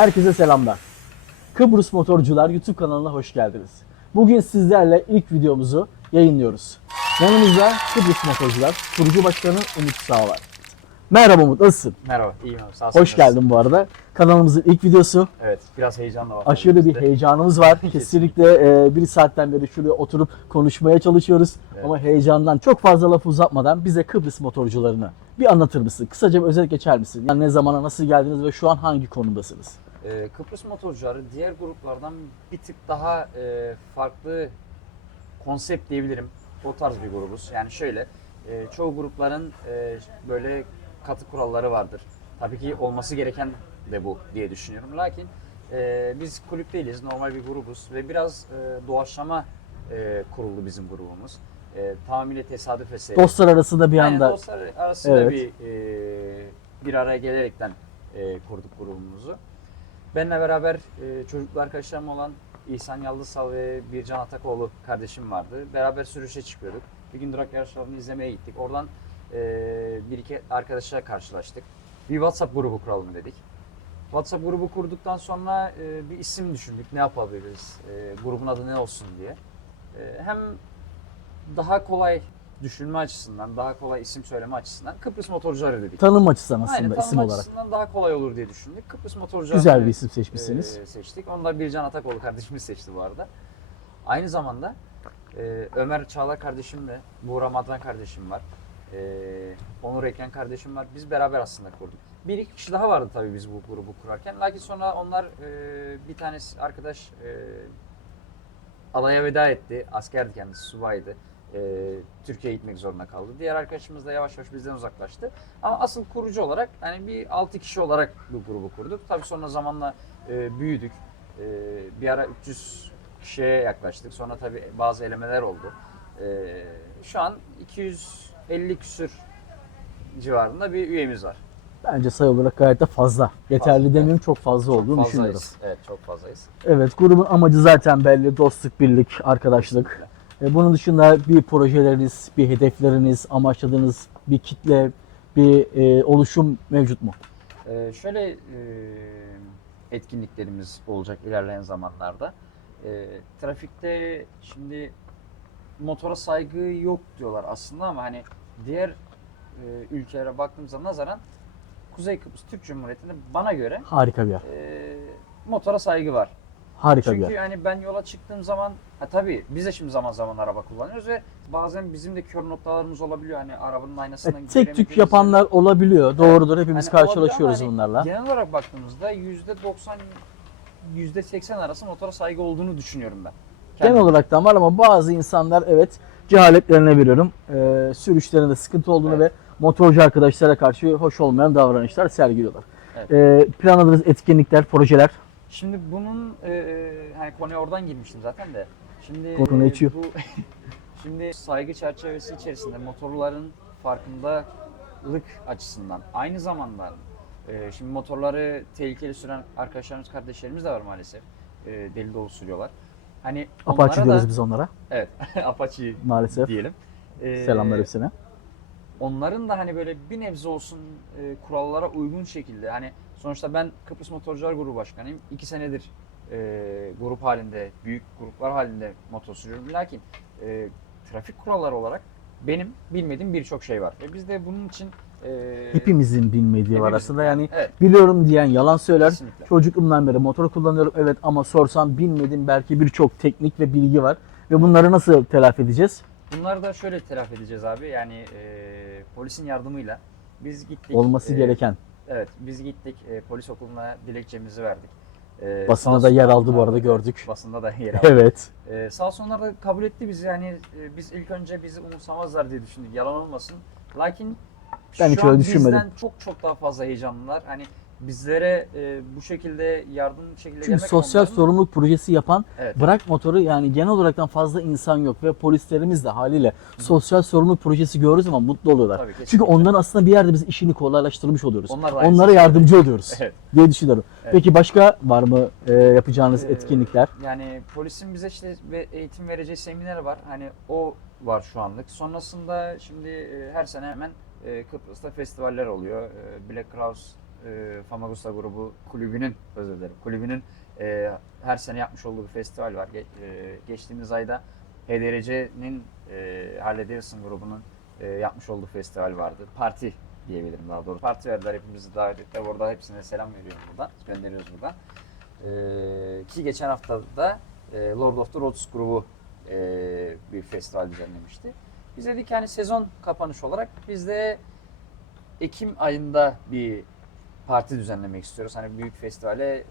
Herkese selamlar. Kıbrıs Motorcular YouTube kanalına hoş geldiniz. Bugün sizlerle ilk videomuzu yayınlıyoruz. Yanımızda Kıbrıs Motorcular kurucu başkanı Umut Sağ var. Merhaba Umut, nasılsın? Merhaba, iyiyim abi. Sağ olsun. Hoş geldin bu arada. Kanalımızın ilk videosu. Evet, biraz heyecanla var. Aşırı bir heyecanımız var. Kesinlikle e, bir saatten beri şuraya oturup konuşmaya çalışıyoruz. Evet. Ama heyecandan çok fazla laf uzatmadan bize Kıbrıs motorcularını bir anlatır mısın? Kısaca bir özet geçer misin? Yani ne zamana nasıl geldiniz ve şu an hangi konumdasınız? Ee, Kıbrıs motorcuları diğer gruplardan bir tık daha e, farklı konsept diyebilirim. O tarz bir grubuz. Yani şöyle, e, çoğu grupların e, böyle katı kuralları vardır. Tabii ki olması gereken de bu diye düşünüyorum. Lakin e, biz kulüp değiliz, normal bir grubuz ve biraz e, doğaçlama e, kuruldu bizim grubumuz. E, tamamıyla tesadüf eseri. Dostlar arasında bir Aynen anda dostlar arasında Evet. bir e, bir araya gelerekten e, kurduk grubumuzu. Benle beraber e, çocuklu arkadaşlarım olan İhsan Yaldızsal ve Bircan Atakoğlu kardeşim vardı. Beraber sürüşe çıkıyorduk. Bir gün durak yarışlarını izlemeye gittik. Oradan e, bir iki arkadaşla karşılaştık. Bir WhatsApp grubu kuralım dedik. WhatsApp grubu kurduktan sonra e, bir isim düşündük. Ne yapabiliriz? E, grubun adı ne olsun diye. Hem daha kolay düşünme açısından, daha kolay isim söyleme açısından Kıbrıs Motorcuları dedik. tanım açısından aslında Aynen, isim tanım olarak. açısından daha kolay olur diye düşündük. Kıbrıs Motorcuları Güzel bir isim seçmişsiniz. e, seçtik. Onu da Bircan Atakoğlu kardeşimiz seçti bu arada. Aynı zamanda e, Ömer Çağlar kardeşim ve Buğra Madran kardeşim var. E, Onur Eken kardeşim var. Biz beraber aslında kurduk. Bir iki kişi daha vardı tabii biz bu grubu kurarken. Lakin sonra onlar e, bir tanesi arkadaş e, alaya veda etti. Askerdi kendisi, subaydı. E, Türkiye'ye gitmek zorunda kaldı. Diğer arkadaşımız da yavaş yavaş bizden uzaklaştı. Ama asıl kurucu olarak hani bir 6 kişi olarak bu grubu kurduk. Tabii sonra zamanla e, büyüdük. E, bir ara 300 kişiye yaklaştık. Sonra tabii bazı elemeler oldu. E, şu an 250 küsür civarında bir üyemiz var. Bence sayı olarak gayet de fazla. Yeterli Fazla, demeyeyim çok fazla olduğunu Çok düşünüyorum. fazlayız. Evet çok fazlayız. Evet grubun amacı zaten belli. Dostluk, birlik, arkadaşlık. E, Bunun dışında bir projeleriniz, bir hedefleriniz, amaçladığınız bir kitle, bir e, oluşum mevcut mu? Ee, şöyle e, etkinliklerimiz olacak ilerleyen zamanlarda. E, trafikte şimdi motora saygı yok diyorlar aslında ama hani diğer e, ülkelere baktığımızda nazaran Kuzey Kıbrıs Türk Cumhuriyeti'nde bana göre Harika bir yer. e, motora saygı var. Harika bir Çünkü yer. yani ben yola çıktığım zaman ha tabii biz de şimdi zaman zaman araba kullanıyoruz ve bazen bizim de kör noktalarımız olabiliyor. Hani arabanın aynasından E, tek tük yapanlar olabiliyor. Doğrudur. Hepimiz olabilir karşılaşıyoruz hani bunlarla. Genel olarak baktığımızda %90 %80 arası motora saygı olduğunu düşünüyorum ben. Genel Kendim. olarak da var ama bazı insanlar evet cehaletlerine veriyorum. E, sürüşlerinde sıkıntı olduğunu Evet. ve motorcu arkadaşlara karşı hoş olmayan davranışlar sergiliyorlar. Evet. E, planladığınız etkinlikler, projeler Şimdi bunun e, e, hani konuya oradan girmiştim zaten de. Şimdi Konu e, bu şimdi saygı çerçevesi içerisinde motorların farkındalık açısından aynı zamanda e, şimdi motorları tehlikeli süren arkadaşlarımız, kardeşlerimiz de var maalesef. E, deli dolu sürüyorlar. Hani Apache diyoruz da, biz onlara Evet, Apache maalesef. diyelim. E, Selamlar hepsine. onların da hani böyle bir nebze olsun e, kurallara uygun şekilde hani sonuçta ben Kıbrıs Motorcular Grubu Başkanıyım. İki senedir e, grup halinde, büyük gruplar halinde motor sürüyorum. Lakin e, trafik kuralları olarak benim bilmediğim birçok şey var. Ve biz de bunun için e, Hepimizin bilmediği var aslında. Yani evet, biliyorum diyen yalan söyler. kesinlikle. Çocukluğumdan beri motor kullanıyorum evet ama sorsam bilmedim belki birçok teknik ve bilgi var. Ve bunları nasıl telafi edeceğiz? Bunları da şöyle telafi edeceğiz abi. Yani e, polisin yardımıyla biz gittik. Olması e, gereken. Evet, biz gittik e, polis okuluna dilekçemizi verdik. E, Basına sağ da yer aldı bu arada gördük. Basında da yer aldı. Evet. Ee, sağ olsunlar da kabul etti bizi yani e, biz ilk önce bizi umursamazlar diye düşündük yalan olmasın. Lakin Ben şu hiç öyle an düşünmedim. bizden çok çok daha fazla heyecanlılar. Hani bizlere e, bu şekilde yardım şekilde Çünkü sosyal onların- sorumluluk projesi yapan Evet. bırak motoru yani genel olaraktan fazla insan yok ve polislerimiz de haliyle sosyal sorumluluk projesi gördüğü zaman mutlu oluyorlar. Tabii, Çünkü onların aslında bir yerde biz işini kolaylaştırmış oluyoruz. Onlar Onlara yardımcı oluyoruz Evet. diye düşünüyorum. Evet. Peki başka var mı e, yapacağınız Ee, etkinlikler? Yani polisin bize işte eğitim vereceği seminer var. Hani o var şu anlık. Sonrasında şimdi e, her sene hemen e, Kıbrıs'ta festivaller oluyor. E, Black Crowes e, Famagusta grubu kulübünün özür dilerim kulübünün e, her sene yapmış olduğu bir festival var. Ge- e, geçtiğimiz ayda HDRC'nin e, Harley Davidson grubunun e, yapmış olduğu festival vardı. Parti diyebilirim daha doğrusu. Parti verdiler hepimizi davet ettiler. Orada hepsine selam veriyorum buradan. Gönderiyoruz buradan. E, ki geçen hafta da e, Lord of the Roads grubu e, bir festival düzenlemişti. Biz dedik ki hani sezon kapanış olarak biz de Ekim ayında bir parti düzenlemek istiyoruz. Hani büyük festivale e,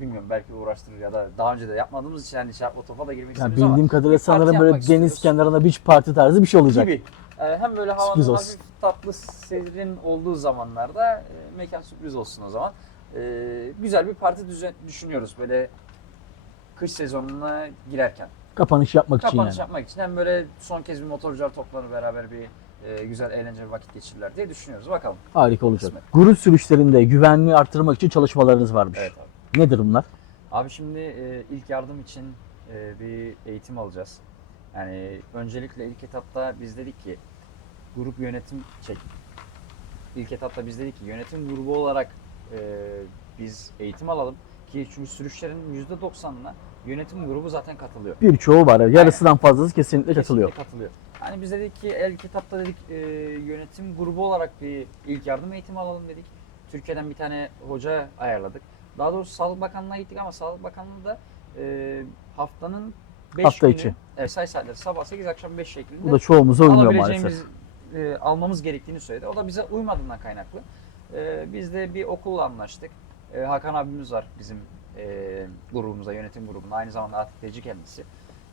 bilmiyorum belki uğraştırır ya da daha önce de yapmadığımız için hani şey yapma topa da girmek Yani istemiyoruz ama bildiğim kadarıyla bir parti sanırım böyle yapmak deniz istiyoruz. kenarında beach party tarzı bir şey olacak. gibi. E, hem böyle Sürpriz havanın olsun. hafif tatlı serin olduğu zamanlarda e, mekan sürpriz olsun o zaman. E, güzel bir parti düzen düşünüyoruz böyle kış sezonuna girerken. Kapanış yapmak için Kapanış yani. yapmak için hem böyle son kez bir motorcular toplanır beraber bir e, güzel eğlenceli vakit geçirirler diye düşünüyoruz. Bakalım. Harika olacak. Kısmet. Grup sürüşlerinde güvenliği artırmak için çalışmalarınız varmış. Evet abi. Nedir bunlar? Abi şimdi e, ilk yardım için e, bir eğitim alacağız. Yani öncelikle ilk etapta biz dedik ki grup yönetim şey ilk etapta biz dedik ki yönetim grubu olarak e, biz eğitim alalım ki çünkü sürüşlerin %90'ına yönetim grubu zaten katılıyor. Birçoğu var. Yarısından fazlası kesinlikle katılıyor. Kesinlikle katılıyor. Hani biz dedik ki ilk etapta dedik e, yönetim grubu olarak bir ilk yardım eğitimi alalım dedik. Türkiye'den bir tane hoca ayarladık. Daha doğrusu Sağlık Bakanlığı'na gittik ama Sağlık Bakanlığı da e, haftanın 5 Hafta günü, içi. Evet, say saatleri sabah 8 akşam 5 şeklinde Bu da çoğumuza uymuyor maalesef. e, almamız gerektiğini söyledi. O da bize uymadığından kaynaklı. E, biz de bir okulla anlaştık. E, Hakan abimiz var bizim e, grubumuza, yönetim grubunda. Aynı zamanda ATP'ci kendisi.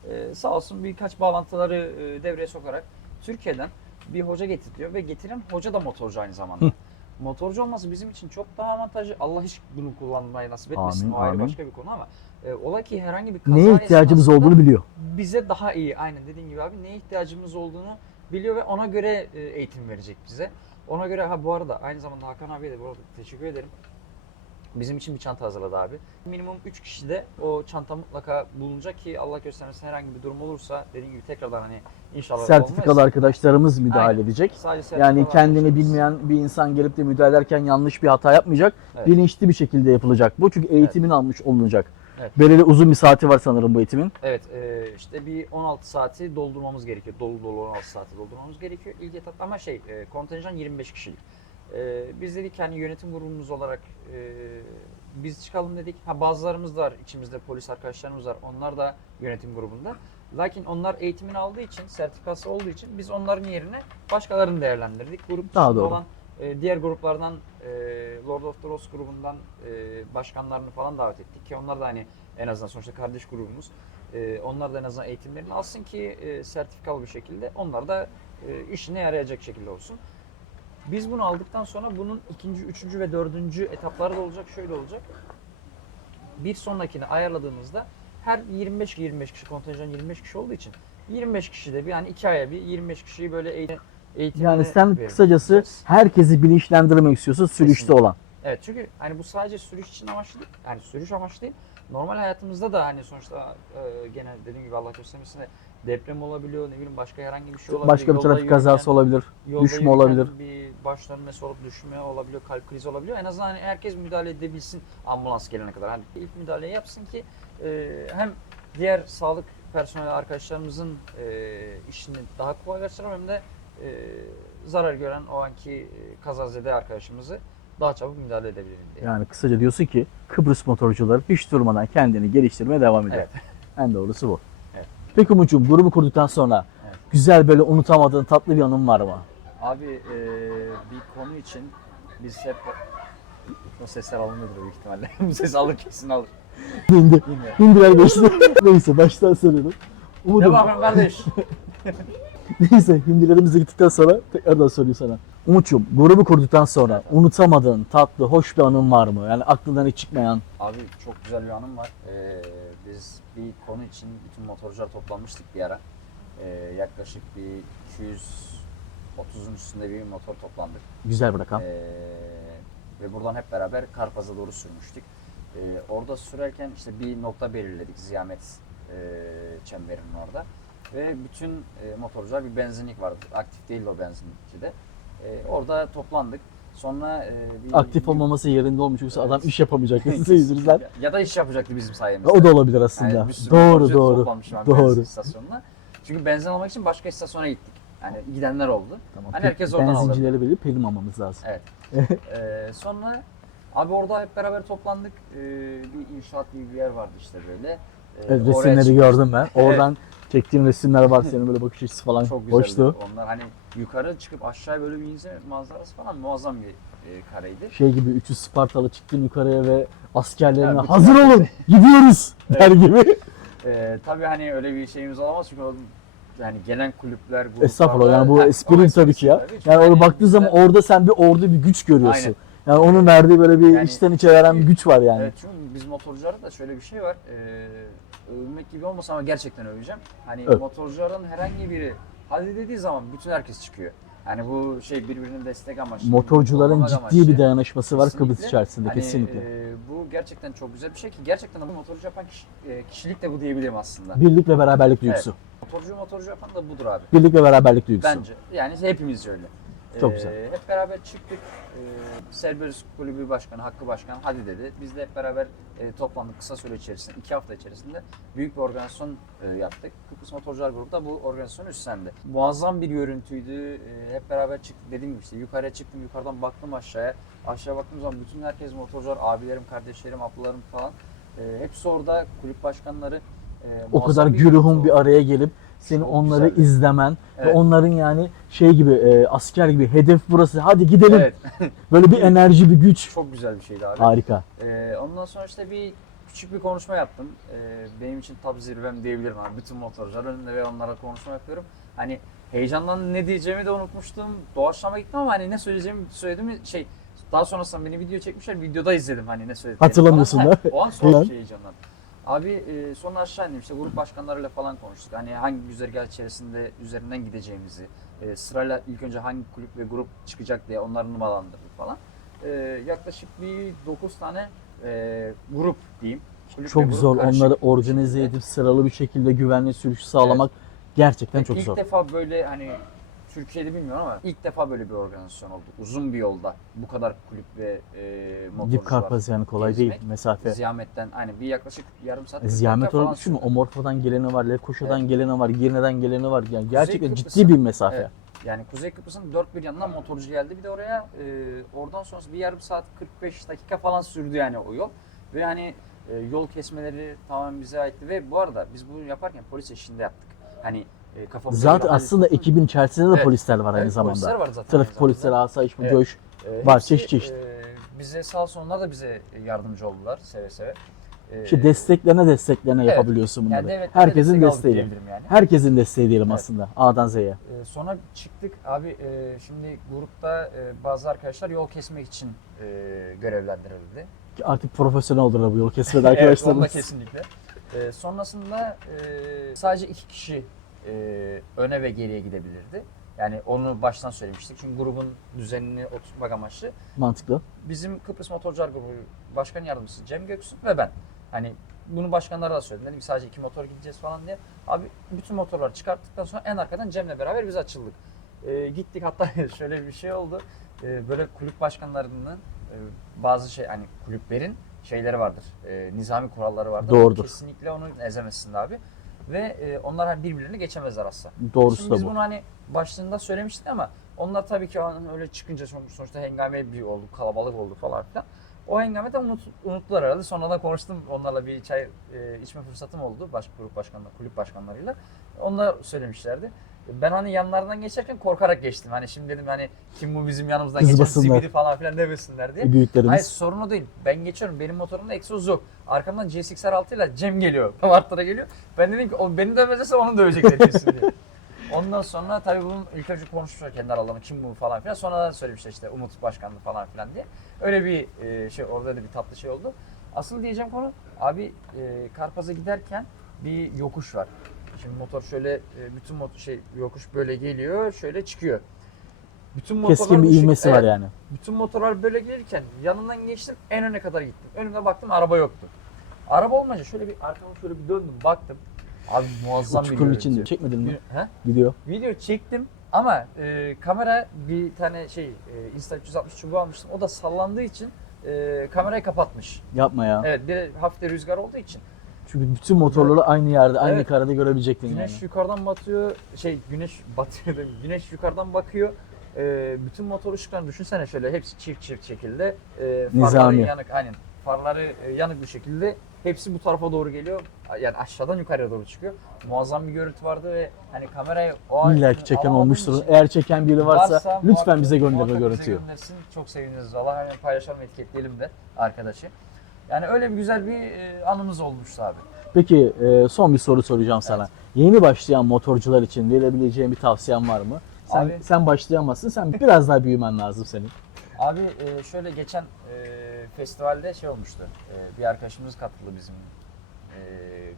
E, sağ olsun birkaç bağlantıları e, devreye sokarak Türkiye'den bir hoca getiriyor ve getiren hoca da motorcu aynı zamanda. Hı. Motorcu olması bizim için çok daha avantajlı. Allah hiç bunu kullanmayı nasip etmesin. Amin, o ayrı amin. başka bir konu ama e, ola ki herhangi bir kaza Neye ihtiyacımız olduğunu biliyor. bize daha iyi aynen dediğin gibi abi neye ihtiyacımız olduğunu biliyor ve ona göre e, eğitim verecek bize. Ona göre ha bu arada aynı zamanda Hakan abiye de bu arada teşekkür ederim. Bizim için bir çanta hazırladı abi. Minimum 3 kişi de o çanta mutlaka bulunacak ki Allah göstermesin herhangi bir durum olursa dediğim gibi tekrardan hani inşallah Sertifikalı olmaz. arkadaşlarımız müdahale Aynen. edecek. Sadece Yani kendini bilmeyen bir insan gelip de müdahale ederken yanlış bir hata yapmayacak. Evet. Bilinçli bir şekilde yapılacak bu. Çünkü eğitimin almış olunacak. Evet. Belirli uzun bir saati var sanırım bu eğitimin. Evet e, işte bir 16 saati doldurmamız gerekiyor. Dolu dolu 16 saati doldurmamız gerekiyor ilk etap ama şey e, kontenjan 25 kişilik. E, biz dedik hani yönetim grubumuz olarak e, biz çıkalım dedik. Ha bazılarımız da var içimizde polis arkadaşlarımız var. Onlar da yönetim grubunda. Lakin onlar eğitimini aldığı için, sertifikası olduğu için biz onların yerine başkalarını değerlendirdik. Grup Daha doğru. olan e, diğer gruplardan e, Lord of the Rose grubundan e, başkanlarını falan davet ettik ki onlar da hani en azından sonuçta kardeş grubumuz. E, onlar da en azından eğitimlerini alsın ki e, sertifikalı bir şekilde onlar da e, işine yarayacak şekilde olsun. Biz bunu aldıktan sonra bunun ikinci, üçüncü ve dördüncü etapları da olacak. Şöyle olacak. Bir sonrakini ayarladığımızda her 25 25 kişi kontenjan 25 kişi olduğu için 25 kişi de bir yani iki aya bir 25 kişiyi böyle eğitim eğitimine Yani sen vereceğiz. kısacası herkesi bilinçlendirmek istiyorsun sürüşte Kesinlikle. olan. Evet çünkü hani bu sadece sürüş için amaçlı değil. Yani sürüş amaçlı değil. Normal hayatımızda da hani sonuçta e, gene dediğim gibi Allah göstermesin de deprem olabiliyor, ne bileyim başka herhangi bir şey olabilir. Başka bir trafik kazası olabilir. düşme olabilir. Bir baş dönmesi olup düşme olabiliyor, kalp krizi olabiliyor. En azından hani herkes müdahale edebilsin ambulans gelene kadar. Hani ilk müdahaleyi yapsın ki e, hem diğer sağlık personeli arkadaşlarımızın e, işini daha kolaylaştıralım hem de e, zarar gören o anki e, kazazede arkadaşımızı daha çabuk müdahale edebilelim diye. Yani kısaca diyorsun ki Kıbrıs motorcuları hiç durmadan kendini geliştirmeye devam ediyor. Evet. En doğrusu bu. Evet. Peki Umut'cum grubu kurduktan sonra Evet. güzel böyle unutamadığın tatlı bir anın var mı? Abi e, bir konu için biz hep o sesler alınıyordur büyük ihtimalle. Bu ses alır kesin alır. Bilmiyorum. Hindiler geçti. Neyse baştan söylüyorum. Umut'um. Devam kardeş. Neyse hindilerimize gittikten sonra tekrardan soruyor sana. Umut'cum grubu kurduktan sonra unutamadığın tatlı, hoş bir anın var mı? Yani aklından hiç çıkmayan. Abi çok güzel bir anım var. Ee, biz bir konu için bütün motorcular toplanmıştık bir ara. Ee, yaklaşık bir 230'un üstünde bir motor toplandık. Güzel bir rakam. Ee, ve buradan hep beraber Karpaz'a doğru sürmüştük. Ee, orada sürerken işte bir nokta belirledik Ziyamet e, çemberinin orada. Ve bütün e, motorcular bir benzinlik vardı. Aktif değil o benzinlikçi de. Ee, orada toplandık. Sonra e, bir, Aktif olmaması yerinde olmuş yoksa adam Evet. iş yapamayacak size yüzünüzden. ya da iş yapacaktı bizim sayemizde. O da olabilir aslında. Bir sürü doğru motorcu doğru. toplanmış Doğru. benzin istasyonuna. Çünkü benzin almak için başka istasyona gittik. Yani gidenler oldu. Tamam. Hani herkes oradan alır. Benzincilere belirli prim almamız lazım. Evet. Ee, sonra abi orada hep beraber toplandık. Ee, bir inşaat gibi bir yer vardı işte böyle. Evet, oraya resimleri çıkmıştık. gördüm ben. Oradan çektiğim resimler var senin böyle bakış açısı falan Çok güzeldi. hoştu. Onlar hani yukarı çıkıp aşağıya böyle bir inse manzarası falan muazzam bir e, kareydi. Şey gibi 300 Spartalı çıktın yukarıya ve askerlerine bütün hazır olun gidiyoruz der gibi. Ee, tabii hani öyle bir şeyimiz olamaz çünkü yani gelen kulüpler, gruplar Estağfurullah yani bu espri tabii ki ya. tabii. Yani hani orada baktığın zaman orada sen bir orada bir güç görüyorsun. Aynen. Yani onun verdiği böyle bir Yani- içten içe veren bir güç var yani. Evet çünkü biz motorcularda da şöyle bir şey var. Ee, övmek gibi olmasa ama gerçekten öveceğim. Hani Evet. motorcuların herhangi biri hadi dediği zaman bütün herkes çıkıyor. Yani bu şey birbirinin destek amaçlı. Motorcuların ciddi amaçlı. bir dayanışması var Kesinlikle. Kıbrıs içerisinde Hani, kesinlikle. e, bu gerçekten çok güzel bir şey ki gerçekten bu motorcu yapan kişi- e, kişilik de bu diyebilirim aslında. Birlik ve beraberlik duygusu. Motorcu motorcu yapan da budur abi. Birlik ve beraberlik duygusu. Bence. Yani hepimiz öyle. Çok Ee, güzel. Hep beraber çıktık. Ee, Cerberus Kulübü Başkanı, Hakkı Başkan hadi dedi. Biz de hep beraber e, toplandık kısa süre içerisinde, iki hafta içerisinde büyük bir organizasyon e, yaptık. Kıbrıs Motorcular Grubu da bu organizasyonu üstlendi. Muazzam bir görüntüydü. E, hep beraber çıktık. Dediğim gibi işte yukarıya çıktım, yukarıdan baktım aşağıya. Aşağı baktığım zaman bütün herkes motorcular, abilerim, kardeşlerim, ablalarım falan. E, hepsi orada, kulüp başkanları. E, o kadar güruhun bir araya gelip seni Çok onları güzeldi. izlemen ve Evet. onların yani şey gibi e, asker gibi hedef burası hadi gidelim. Evet, Böyle bir enerji bir güç. çok güzel bir şeydi abi. Harika. Ee, ondan sonra işte bir küçük bir konuşma yaptım. Ee, benim için tabi zirvem diyebilirim abi. Bütün motorcular önünde ve onlara konuşma yapıyorum. Hani heyecandan ne diyeceğimi de unutmuştum. Doğaçlama gittim ama hani ne söyleyeceğimi söylediğimi şey daha sonrasında beni video çekmişler. Videoda izledim hani ne söylediklerini Hatırlamıyorsun da. O an bir şey heyecandan. Abi e, sonra aşağı indim işte grup başkanlarıyla falan konuştuk. Hani hangi güzergah içerisinde üzerinden gideceğimizi, e, sırayla ilk önce hangi kulüp ve grup çıkacak diye onları numaralandırdık falan. E, yaklaşık bir 9 tane e, grup diyeyim. Kulüp Çok grup zor karışık onları organize edip sıralı bir şekilde güvenli sürüş sağlamak gerçekten çok ilk zor. defa böyle hani Türkiye'de bilmiyorum ama ilk defa böyle bir organizasyon oldu. Uzun bir yolda bu kadar kulüp ve e, motorcular. Dip Karpaz yani kolay gezmek. değil mesafe. Ziyamet'ten hani bir yaklaşık yarım saat. 40 Ziyamet olarak düşün mü? Omorfa'dan geleni var, Lefkoşa'dan Evet. geleni var, Girne'den geleni var. Yani gerçekten ciddi bir mesafe. Evet. Yani Kuzey Kıbrıs'ın dört bir yanından motorcu geldi. Bir de oraya e, oradan sonrası bir yarım saat 45 dakika falan sürdü yani o yol. Ve hani e, yol kesmeleri tamamen bize aitti ve bu arada biz bunu yaparken polis eşliğinde yaptık. Hani e, kafamıza Zaten göre- aslında ekibin içerisinde de Evet. polisler var aynı Evet, zamanda. polisler var zaten Trafik polisleri, asayiş, Evet. mücoş. E, var, hepsi, çeşit çeşit. e, bize sağ olsun onlar da bize yardımcı oldular seve seve. E, İşte desteklerine desteklerine Evet. yapabiliyorsun bunları. yani devletten de Herkesin destek aldık desteğiyle. diyebilirim yani. Herkesin desteği diyelim Evet. aslında A'dan Z'ye. Ee, sonra çıktık abi e, şimdi grupta e, bazı arkadaşlar yol kesmek için e, görevlendirildi. Artık profesyonel oldular bu yol kesmede Evet, onda arkadaşlarımız. kesinlikle. E, sonrasında e, sadece iki kişi e, öne ve geriye gidebilirdi. Yani onu baştan söylemiştik. Çünkü grubun düzenini oturtmak amaçlı. Mantıklı. Bizim Kıbrıs Motorcular Grubu Başkan Yardımcısı Cem Göksun ve ben. Hani bunu başkanlara da söyledim. Dedim sadece iki motor gideceğiz falan diye. Abi bütün motorları çıkarttıktan sonra en arkadan Cem'le beraber biz açıldık. Ee, gittik hatta şöyle bir şey oldu. Ee, böyle kulüp başkanlarının e, bazı şey hani kulüplerin şeyleri vardır. E, nizami kuralları vardır. Doğrudur. Kesinlikle onu ezemezsin abi. Ve e, onlar hani birbirlerini geçemezler asla. Doğrusu Şimdi da biz bu. bunu hani başlığında söylemiştik ama onlar tabii ki öyle çıkınca son- sonuçta hengame bir oldu, kalabalık oldu falan filan. O hengamede unut, unuttular herhalde. Sonradan konuştum onlarla bir çay e, içme fırsatım oldu baş, grup başkanları, kulüp başkanlarıyla. Onlar söylemişlerdi. Ben hani yanlardan geçerken korkarak geçtim. Hani şimdi dedim hani kim bu bizim yanımızdan geçer Kızmasınlar. zibidi falan filan demesinler diye. E, büyüklerimiz. Hayır sorun o değil. Ben geçiyorum. Benim motorumda egzoz yok. Arkamdan GSX-R 6 ile Cem geliyor. Martlara geliyor. Ben dedim ki o beni dövmezse onu dövecekler kesin diye. Ondan sonra tabii bunun ilk önce konuşmuşlar kendi aralarında kim bu falan filan. Sonradan söylemişler işte Umut Başkanlı falan filan diye. Öyle bir e, şey orada da bir tatlı şey oldu. Asıl diyeceğim konu abi e, Karpaz'a giderken bir yokuş var. Şimdi motor şöyle e, bütün motor şey yokuş böyle geliyor şöyle çıkıyor. Bütün motorlar Keskin bir şek- ivmesi var Evet. yani. Bütün motorlar böyle gelirken yanından geçtim en öne kadar gittim. Önümde baktım araba yoktu. Araba olmayınca şöyle bir arkama şöyle bir döndüm baktım. Abi O muazzam bir çukurun görüntü. içinde çekmedin mi? He? Video. Video çektim. Ama e, kamera bir tane şey e, Insta360 çubuğu almıştım. O da sallandığı için e, kamerayı kapatmış. Yapma ya. Evet bir hafif de rüzgar olduğu için. Çünkü bütün motorları aynı yerde, aynı Evet. karede görebilecektin Güneş yani. yukarıdan batıyor. Şey güneş batıyor dedim. Güneş yukarıdan bakıyor. E, bütün motor ışıklarını düşünsene şöyle hepsi çift çift şekilde. E, farları Nizami. yanık aynen. Farları e, yanık bir şekilde. Hepsi bu tarafa doğru geliyor. Yani aşağıdan yukarıya doğru çıkıyor. Muazzam bir görüntü vardı ve hani kamerayı o an İlla ki çeken alamadığım olmuştur. için- Eğer çeken biri varsa, lütfen muhakkak- bize gönder o muhakkak bize görüntüyü. göndersin. Çok seviniriz valla. Hemen paylaşalım etiketleyelim de arkadaşı. Yani öyle bir güzel bir e, anımız olmuştu abi. Peki e, son bir soru soracağım sana. Yeni başlayan motorcular için verebileceğin bir tavsiyen var mı? Sen, Abi- sen başlayamazsın. Sen biraz daha büyümen lazım senin. Abi e, şöyle geçen festivalde şey olmuştu. Bir arkadaşımız katıldı bizim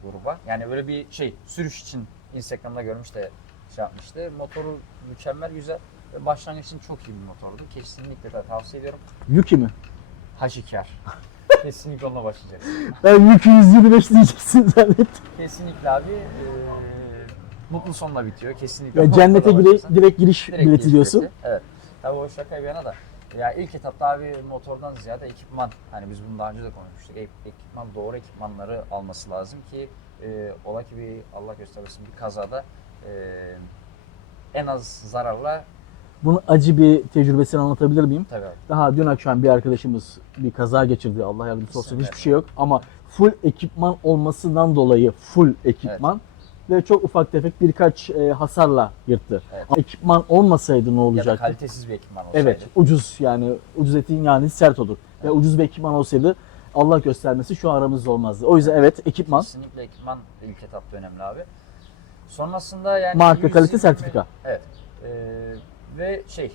gruba. Yani böyle bir şey sürüş için Instagram'da görmüş de şey yapmıştı. Motoru mükemmel güzel ve başlangıç için çok iyi bir motordu. Kesinlikle de tavsiye ediyorum. Yuki mi? Haşikar. Kesinlikle onunla başlayacağız. Ben Yuki 125 diyeceksin zannettim. Kesinlikle abi. E, mutlu sonla bitiyor. Kesinlikle. Ya cennete gire, direkt giriş Direkt bileti giriş diyorsun. bileti. Evet. Tabii o şaka bir yana da. Ya ilk etapta abi motordan ziyade ekipman. Hani biz bunu daha önce de konuşmuştuk. Ek- Ekipman doğru ekipmanları alması lazım ki e, ola ki bir Allah göstermesin bir kazada e, en az zararla Bunun acı bir tecrübesini anlatabilir miyim? tabii abi. Daha dün akşam bir arkadaşımız bir kaza geçirdi. Allah yardımcısı olsun. Evet. Hiçbir şey yok ama full ekipman olmasından dolayı full ekipman ve çok ufak tefek birkaç e, hasarla yırttı. Evet. Ama ekipman olmasaydı ne ya da olacaktı? kalitesiz bir ekipman olsaydı. Evet, ucuz yani ucuz etin yani sert olur. Ve ucuz bir ekipman olsaydı Allah göstermesi şu aramızda olmazdı. O yüzden evet ekipman, Kesinlikle ekipman ilk etapta önemli abi. Sonrasında yani marka, kalite, 120 sertifika. Evet. Ee, ve şey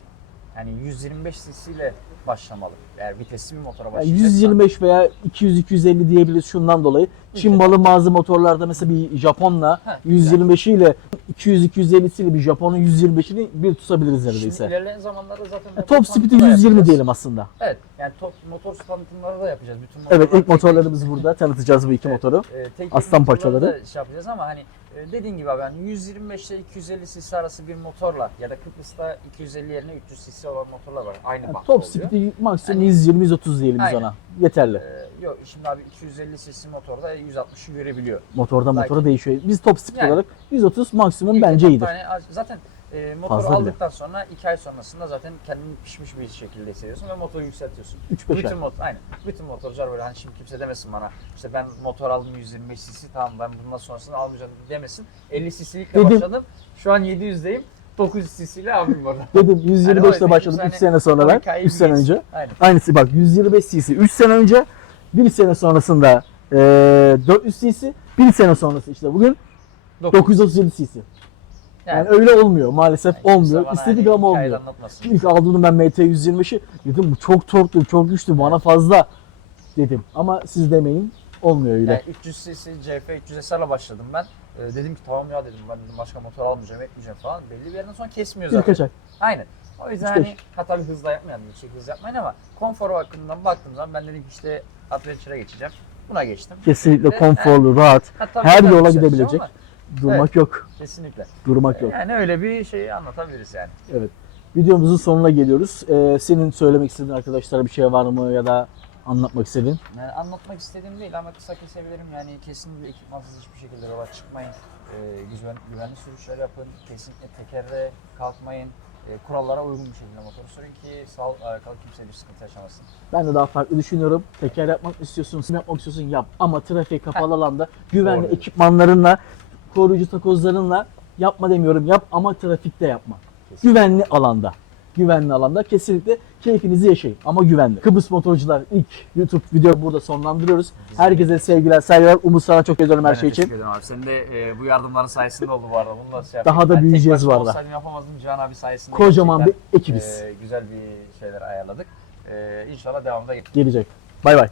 yani 125 cc ile başlamalı. Eğer vitesli bir motora Yani başlayacaksan. 125 veya 200-250 diyebiliriz şundan dolayı. Çin malı bazı motorlarda mesela bir Japonla Ha, 125 ile 200-250'siyle bir Japon'un 125'ini bir tutabiliriz Şimdi neredeyse. ilerleyen zamanlarda zaten Ya motor top speed'i tanıtımı da 120 yapacağız. diyelim aslında. Evet. Yani top motor tanıtımları da yapacağız. Bütün Evet ilk motorlarımız burada. Tanıtacağız bu iki Evet. motoru. e, Aslan parçaları. da şey yapacağız ama hani e, dediğin gibi abi yani 125 ile 250 cc arası bir motorla ya da Kıbrıs'ta 250 yerine 300 cc olan motorlar var. Aynı Yani top speed'i maksimum Hani- 120-130 diyelim biz ona. Yeterli. Ee, yok şimdi abi 250 cc motorda 160'ı görebiliyor. Motordan belki- motora değişiyor. Biz top speed Yani- olarak 130 maksimum bence iyidir. hani az- zaten e, motoru Fazla bile. aldıktan sonra 2 ay sonrasında zaten kendini pişmiş bir şekilde hissediyorsun ve motoru yükseltiyorsun. 3-5 ay. Bütün motor, aynen. Bütün motorcular böyle hani şimdi kimse demesin bana işte ben motor aldım 125 cc tamam ben bundan sonrasını almayacağım demesin. 50 cc'likle başladım. Şu an 700'deyim. 900 cc ile abim burada. Dedim 125 ile Hani o başladım yüzden 3 sene sonra ben. hikayeyi 3 sene önce. Aynen. Aynısı bak 125 cc 3 sene önce. 1 sene sonrasında e, 400 cc. 1 sene sonrası işte bugün 937 cc. Yani öyle olmuyor maalesef Yani kimse olmuyor. bana İstedik hani ama olmuyor. anlatmasın. İlk aldığımda ben MT125'i dedim bu çok torklu, çok güçlü, bana fazla dedim. Ama siz demeyin olmuyor öyle. Yani 300 cc CF 300 SR'la başladım ben. Ee, dedim ki tamam ya dedim ben dedim başka motor almayacağım etmeyeceğim falan. Belli bir yerden sonra kesmiyor zaten. Birkaç ay. Aynen. O yüzden Üç beş. hani ha tabii hızla yapmayalım, yüksek hız yapmayın ama konfor bakımından baktığım zaman ben dedim ki işte Adventure'a geçeceğim. Buna geçtim. Kesinlikle Ve- konforlu, rahat. Ha, tabii Her yola gidebilecek. Durmak yok. Kesinlikle. Durmak yok. Yani öyle bir şeyi anlatabiliriz yani. Evet. Videomuzun sonuna geliyoruz. Ee, senin söylemek istediğin arkadaşlara bir şey var mı ya da anlatmak istediğin? Yani anlatmak istediğim değil ama kısa kesebilirim. Yani kesinlikle ekipmansız hiçbir şekilde yola çıkmayın. Ee, güven, güvenli sürüşler yapın. Kesinlikle tekerde kalkmayın. Ee, kurallara uygun bir şekilde motor sürün ki sağ alakalı kimse bir sıkıntı yaşamasın. Ben de daha farklı düşünüyorum. Teker yapmak istiyorsun, sim yapmak istiyorsun yap. Ama trafik kapalı alanda güvenli Doğru. ekipmanlarınla, koruyucu takozlarınla yapma demiyorum. Yap ama trafikte yapma. Kesinlikle. Güvenli alanda. Güvenli alanda kesinlikle keyfinizi yaşayın ama güvenli. Kıbrıs Motorcular ilk YouTube video burada sonlandırıyoruz. Herkese sevgiler, saygılar. Umut sana çok ediyorum her Ben şey teşekkür için. ederim abi. Senin de e, bu yardımların sayesinde oldu bu arada. Bunu da şey yapayım. Daha da Ben büyüyeceğiz bu arada. olsaydım yapamazdım. Cihan abi sayesinde. Kocaman bir ekibiz. e, güzel bir şeyler ayarladık. E, inşallah devamında Gelecek. Bay bay.